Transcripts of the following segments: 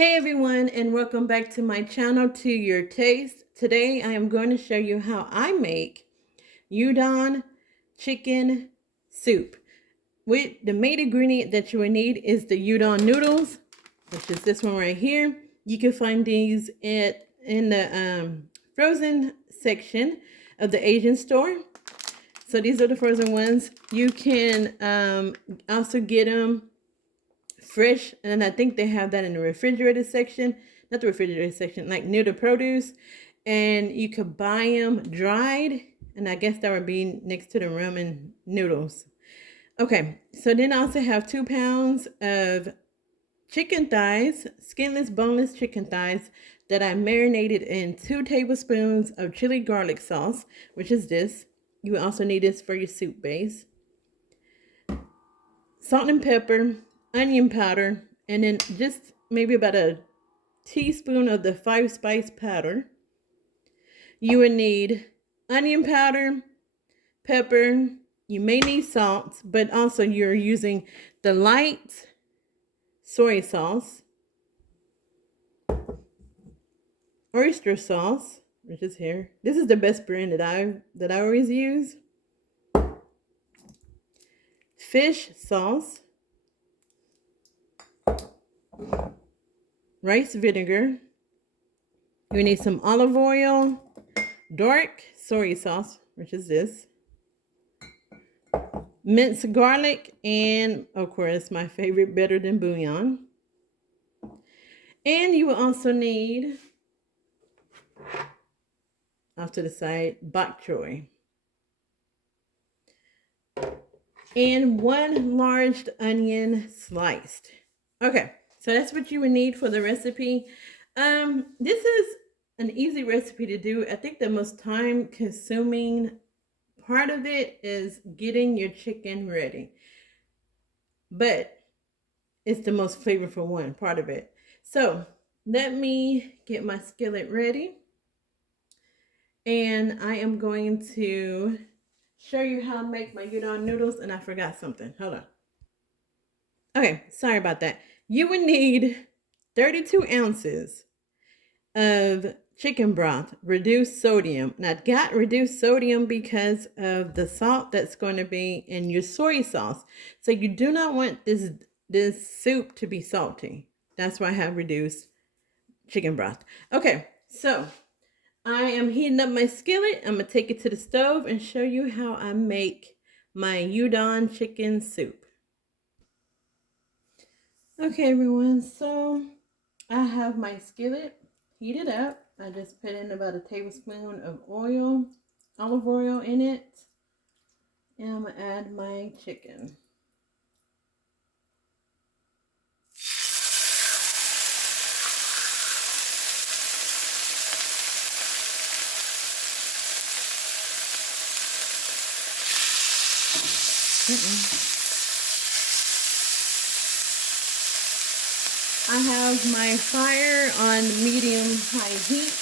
Hey everyone, and welcome back to my channel, To Your Taste. Today I am going to show you how I make udon chicken soup. With the main ingredient that you will need is the udon noodles, which is this one right here. You can find these in the frozen section of the Asian store. So these are the frozen ones. You can also get them fresh, and I think they have that in the refrigerated section, not the refrigerated section, like near the produce, and you could buy them dried, and I guess that would be next to the ramen noodles. Okay, so then I also have 2 pounds of chicken thighs, skinless, boneless chicken thighs that I marinated in 2 tablespoons of chili garlic sauce, which is this. You will also need this for your soup base. Salt and pepper, onion powder, and then just maybe about a teaspoon of the 5-spice powder. You would need onion powder, pepper. You may need salt, but also you're using the light soy sauce, oyster sauce, which is here. This is the best brand that I always use. Fish sauce, rice vinegar. You need some olive oil, dark soy sauce, which is this, minced garlic, and of course my favorite, better than bouillon. And you will also need, off to the side, Bok Choy. And 1 large onion sliced. Okay, so that's what you would need for the recipe. This is an easy recipe to do. I think the most time consuming part of it is getting your chicken ready, but it's the most flavorful one part of it. So let me get my skillet ready, and I am going to show you how to make my udon noodles. And I forgot something. Hold on. Okay, sorry about that. You would need 32 ounces of chicken broth, reduced sodium. And I got reduced sodium because of the salt that's going to be in your soy sauce. So you do not want this soup to be salty. That's why I have reduced chicken broth. Okay, so I am heating up my skillet. I'm going to take it to the stove and show you how I make my udon chicken soup. Okay, everyone, so I have my skillet heated up. I just put in about a tablespoon of oil, olive oil in it, and I'm going to add my chicken. I have my fire on medium-high heat.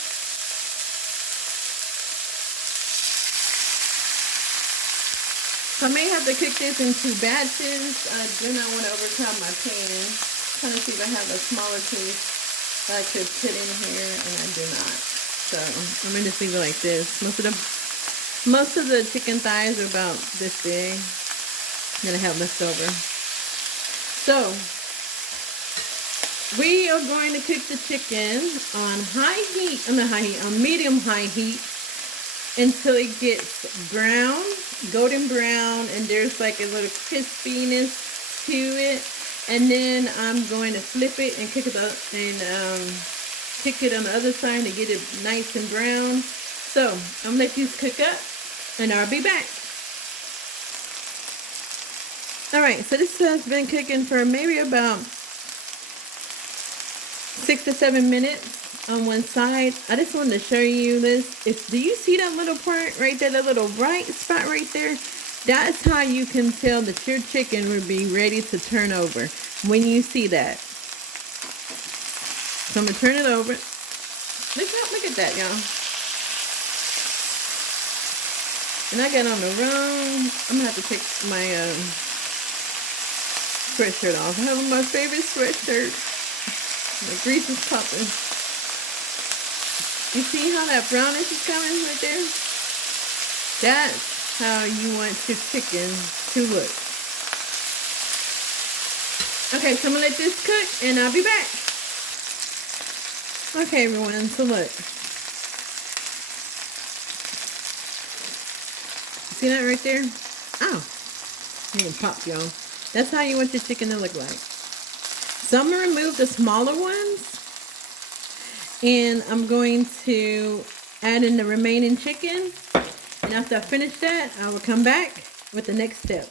So I may have to cook this in 2 batches. I do not want to overcrowd my pan. I'm trying to see if I have a smaller piece that I could put in here, and I do not. So I'm going to just leave it like this. Most of the chicken thighs are about this big that I have left over. So we are going to cook the chicken on on medium-high heat until it gets brown, golden brown, and there's like a little crispiness to it. And then I'm going to flip it and cook it up and cook it on the other side to get it nice and brown. So I'm gonna let these cook up, and I'll be back. All right, so this has been cooking for maybe about 6 to 7 minutes on one side. I just wanted to show you this. Do you see that little part right there, that little bright spot right there? That's how you can tell that your chicken will be ready to turn over, when you see that. So I'm gonna turn it over. Look at that, y'all. And I got on the wrong. I'm gonna have to take my sweatshirt off. I have my favorite sweatshirt. The grease is popping. You see how that brownish is coming right there? That's how you want your chicken to look. Okay, so I'm gonna let this cook and I'll be back. Okay, everyone, so look. See that right there? Ow. You can pop, y'all. That's how you want your chicken to look like. So I'm gonna remove the smaller ones. And I'm going to add in the remaining chicken. And after I finish that, I will come back with the next step.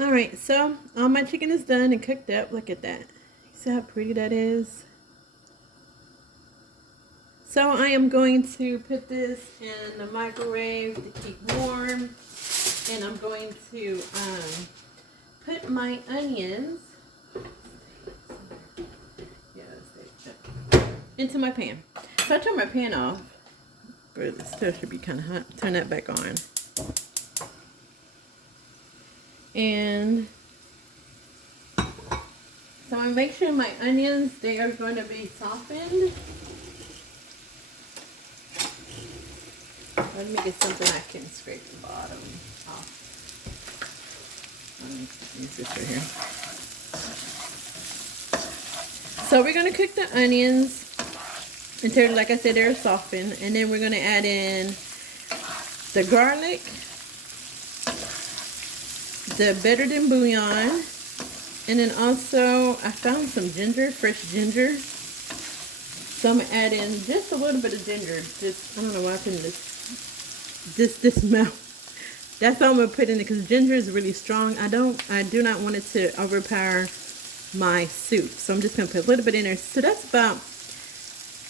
Alright, so all my chicken is done and cooked up. Look at that. See how pretty that is? So I am going to put this in the microwave to keep warm. And I'm going to put my onions into my pan. So I turned my pan off, but it still should be kind of hot. Turn that back on. And so I make sure my onions, they are going to be softened. Let me get something I can scrape the bottom off. Let me use this right here. So we're going to cook the onions until, like I said, they're softened. And then we're going to add in the garlic, the better than bouillon, and then also I found some ginger, fresh ginger. So I'm going to add in just a little bit of ginger. Just, I don't know why I put in this amount. That's all I'm going to put in it because ginger is really strong. I do not want it to overpower my soup. So I'm just going to put a little bit in there. So that's about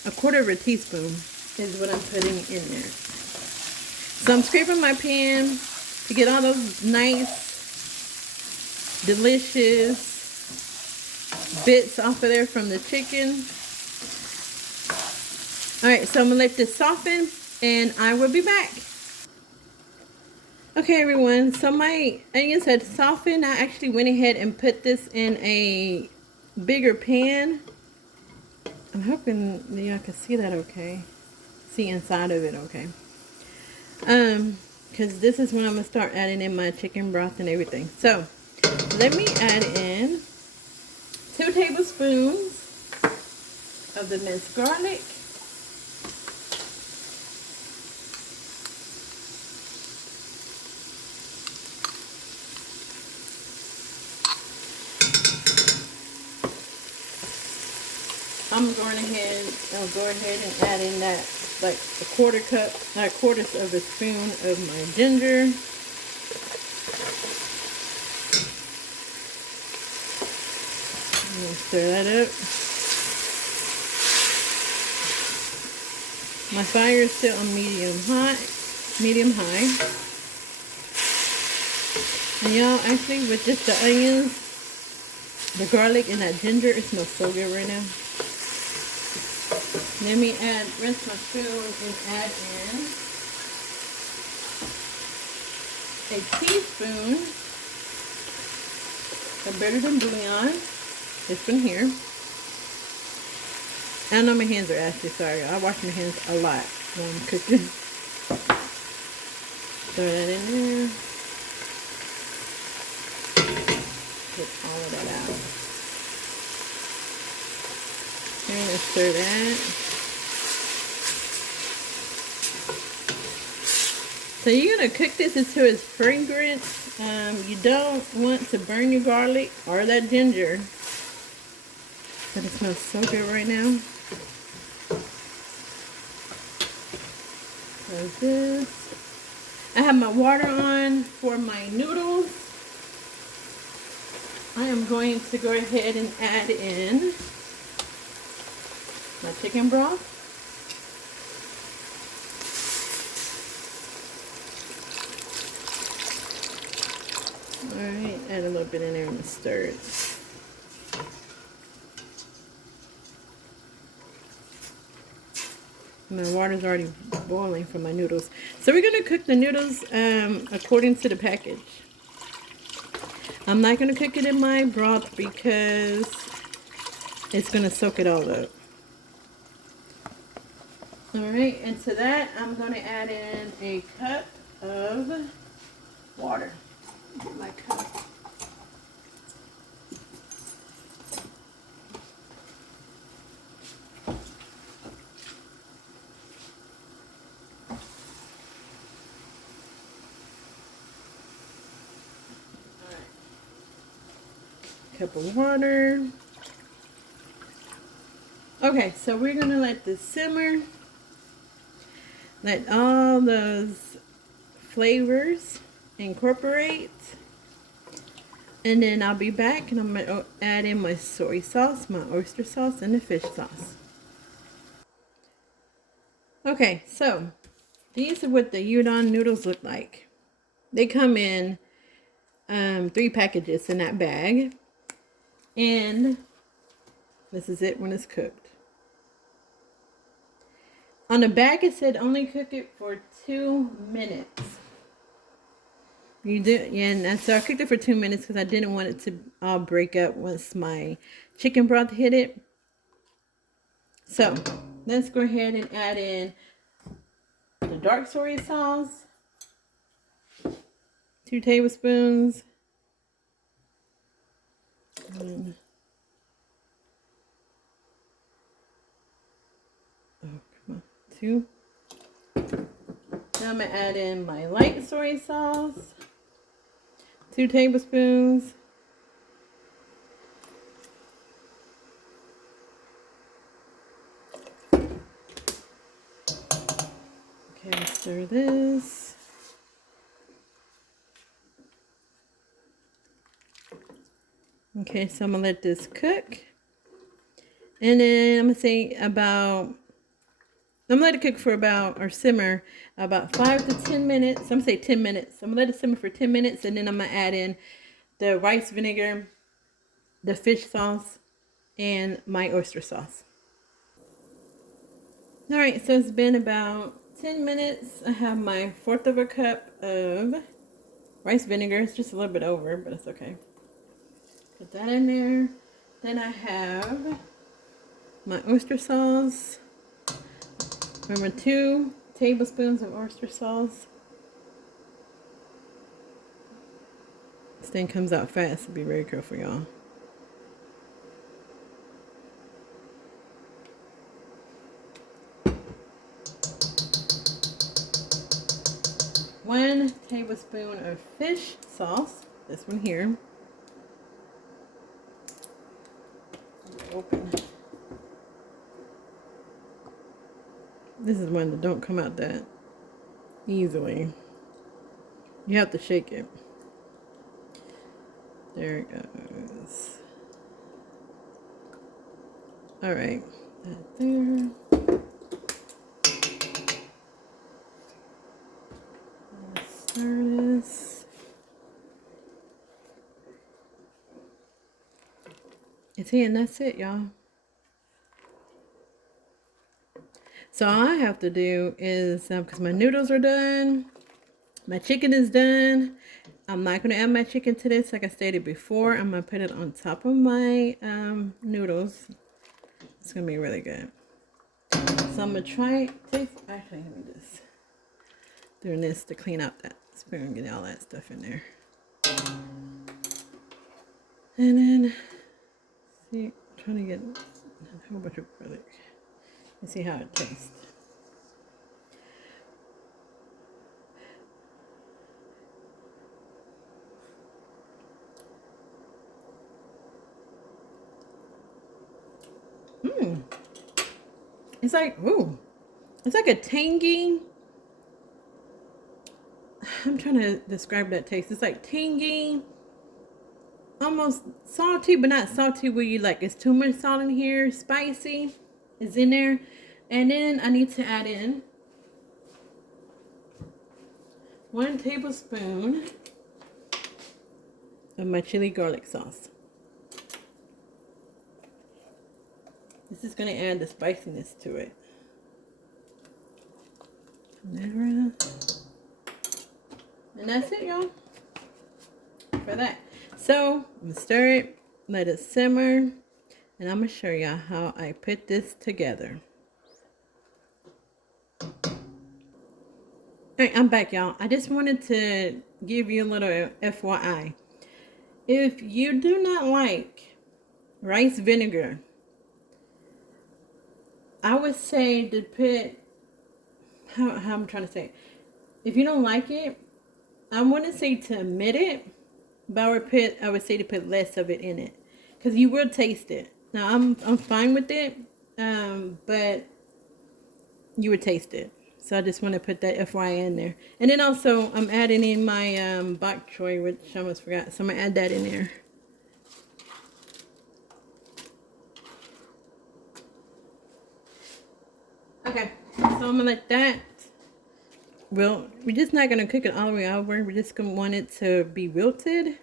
1/4 teaspoon is what I'm putting in there. So I'm scraping my pan to get all those nice, delicious bits off of there from the chicken. Alright, so I'm going to let this soften and I will be back. Okay, everyone, so my onions had softened. I actually went ahead and put this in a bigger pan. I'm hoping y'all can see that okay. See inside of it okay. Because this is when I'm going to start adding in my chicken broth and everything. So, let me add in 2 tablespoons of the minced garlic. I'm going ahead, I'll go ahead and add in that, like a 1/4 cup, not 1/4 of a spoon of my ginger. I'm going to stir that up. My fire is still on medium high. And y'all, actually with just the onions, the garlic, and that ginger, it smells so good right now. Let me rinse my spoon and add in a teaspoon of better than bouillon. This one here. I know my hands are ashy, sorry. I wash my hands a lot when I'm cooking. Throw that in there. Get all of that out. And let's stir that. So you're going to cook this until it's fragrant. You don't want to burn your garlic or that ginger. But it smells so good right now. Like this. I have my water on for my noodles. I am going to go ahead and add in my chicken broth. Alright, add a little bit in there and stir it. My water's already boiling for my noodles. So we're going to cook the noodles according to the package. I'm not going to cook it in my broth because it's going to soak it all up. Alright, and to that I'm going to add in a cup of water. Get my cup. Cup of water. Okay, so we're gonna let this simmer. Let all those flavors incorporate. And then I'll be back and I'm gonna add in my soy sauce, my oyster sauce, and the fish sauce. Okay, so these are what the udon noodles look like. They come in 3 packages in that bag. And this is it when it's cooked. On the bag it said only cook it for 2 minutes. You do, yeah, and so I cooked it for 2 minutes because I didn't want it to all break up once my chicken broth hit it. So let's go ahead and add in the dark soy sauce, 2 tablespoons. And, oh, come on, 2. Now I'm going to add in my light soy sauce, 2 tablespoons. Okay, stir this. Okay, so I'm going to let this cook. And then I'm going to say about, I'm going to let it cook for about, or simmer, about 5 to 10 minutes. I'm going to say 10 minutes. I'm going to let it simmer for 10 minutes. And then I'm going to add in the rice vinegar, the fish sauce, and my oyster sauce. Alright, so it's been about 10 minutes. I have my 1/4 of a cup of rice vinegar. It's just a little bit over, but it's okay. Put that in there. Then I have my oyster sauce. Remember, 2 tablespoons of oyster sauce. This thing comes out fast, so be very careful, y'all. One tablespoon of fish sauce. This one here. Open. This is one that don't come out that easily. You have to shake it. There it goes. Alright, that there. Let's stir this. And that's it, y'all. So all I have to do is, because my noodles are done, my chicken is done. I'm not going to add my chicken to this like I stated before. I'm going to put it on top of my noodles. It's going to be really good. So I'm going to try it. Actually, let me just doing this to clean out that spoon, get all that stuff in there. And then, see, I'm trying to get a whole bunch of garlic. Let's see how it tastes. It's like, ooh, it's like a tangy, I'm trying to describe that taste. It's like tangy, almost salty, but not salty where you like, it's too much salt in here. Spicy is in there. And then I need to add in 1 tablespoon of my chili garlic sauce. This is going to add the spiciness to it. And that's it, y'all, for that. So I'm going to stir it, let it simmer. And I'm going to show y'all how I put this together. Alright, I'm back, y'all. I just wanted to give you a little FYI. If you do not like rice vinegar, I would say to put, how I'm trying to say it. If you don't like it, I wouldn't say to omit it, but I would say to put less of it in it, because you will taste it. Now I'm fine with it, but you would taste it. So I just want to put that FYI in there. And then also I'm adding in my Bok Choy, which I almost forgot. So I'm gonna add that in there. Okay, so I'm gonna let that. Well, we're just not gonna cook it all the way over. We're just gonna want it to be wilted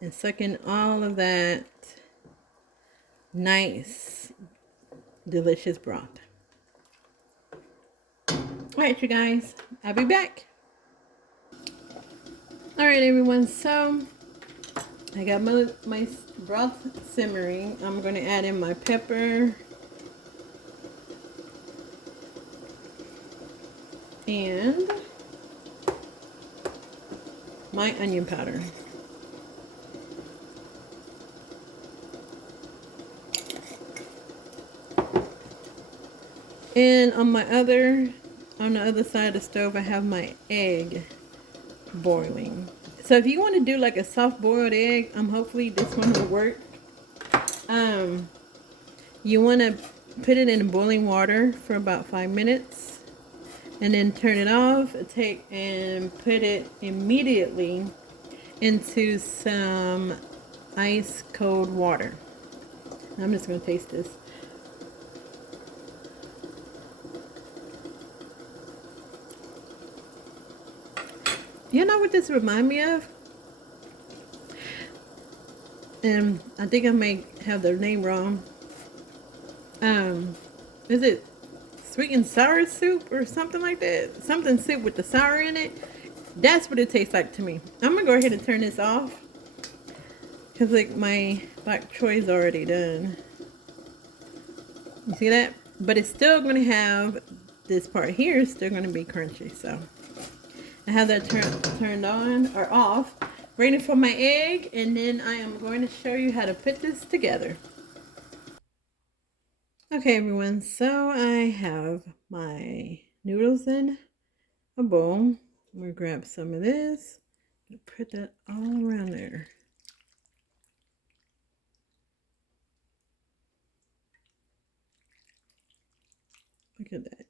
and suck in all of that nice, delicious broth. Alright, you guys, I'll be back. Alright, everyone, so I got my broth simmering. I'm going to add in my pepper and my onion powder. And on the other side of the stove, I have my egg boiling. So if you want to do like a soft boiled egg, hopefully this one will work. You want to put it in boiling water for about 5 minutes and then turn it off, and put it immediately into some ice cold water. I'm just going to taste this. You know what this reminds me of? And I think I may have the name wrong. Is it sweet and sour soup or something like that? Something soup with the sour in it. That's what it tastes like to me. I'm gonna go ahead and turn this off because like my bok choy is already done. You see that? But it's still gonna have this part here. It's still gonna be crunchy. So I have that turned on or off, waiting for my egg, and then I am going to show you how to put this together. Okay, everyone, so I have my noodles in a bowl. I'm going to grab some of this and put that all around there. Look at that.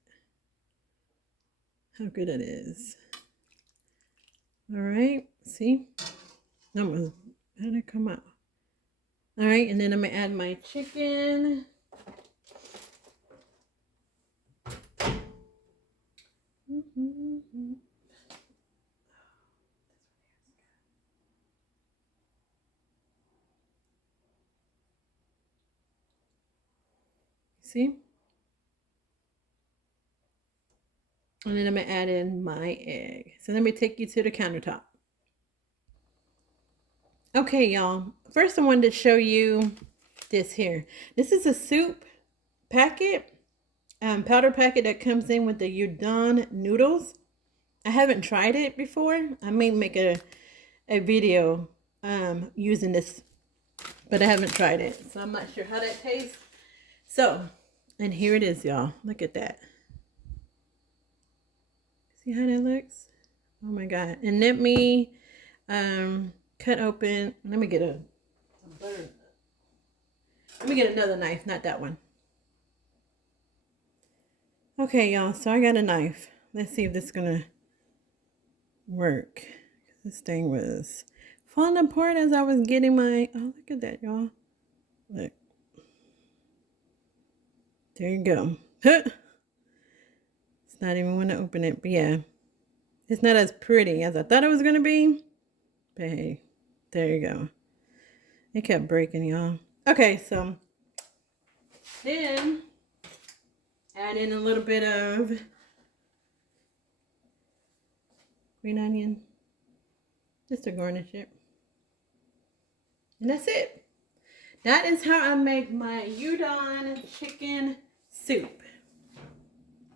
How good it is. All right, see? How'd it come out? All right, and then I'm going to add my chicken. See? And then I'm going to add in my egg. So let me take you to the countertop. Okay, y'all. First I wanted to show you this here. This is a soup packet, powder packet that comes in with the Udon noodles. I haven't tried it before. I may make a video using this, but I haven't tried it. So I'm not sure how that tastes. So, and here it is, y'all. Look at that. See how that looks? Oh my God. And let me cut open. Let me get a butter. Let me get another knife, not that one. Okay, y'all, so I got a knife. Let's see if this is gonna work. This thing was falling apart as I was getting my, oh, look at that, y'all. Look. There you go. It's not even want to open it, but yeah. It's not as pretty as I thought it was gonna be. But hey, there you go. It kept breaking, y'all. Okay, so then add in a little bit of green onion, just to garnish it. And that's it. That is how I make my udon chicken soup.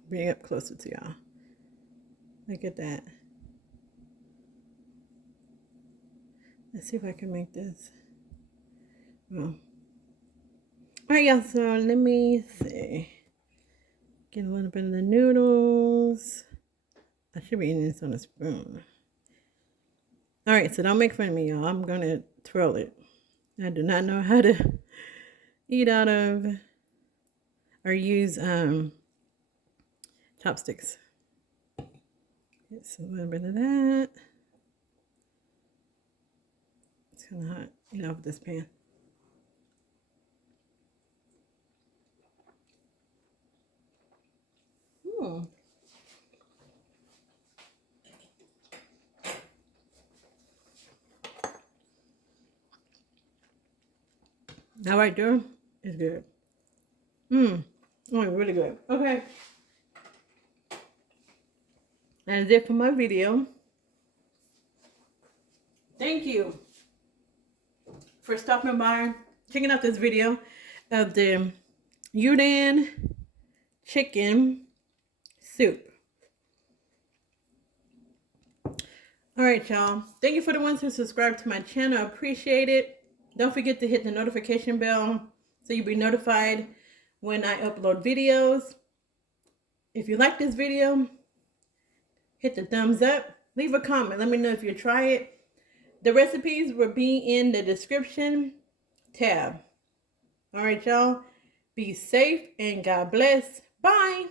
Bring it up closer to y'all. Look at that. Let's see if I can make this. Oh. Alright, y'all, so let me see. Get a little bit of the noodles. I should be eating this on a spoon. Alright, so don't make fun of me, y'all. I'm gonna twirl it. I do not know how to eat out of or use chopsticks. Get a little bit of that. It's kind of hot. Eat off this pan. That right there is good. Oh, really good. Okay. That's it for my video. Thank you for stopping by, checking out this video of the udon chicken soup. All right, y'all. Thank you for the ones who subscribe to my channel. I appreciate it. Don't forget to hit the notification bell so you'll be notified when I upload videos. If you like this video, hit the thumbs up. Leave a comment. Let me know if you try it. The recipes will be in the description tab. All right, y'all. Be safe and God bless. Bye.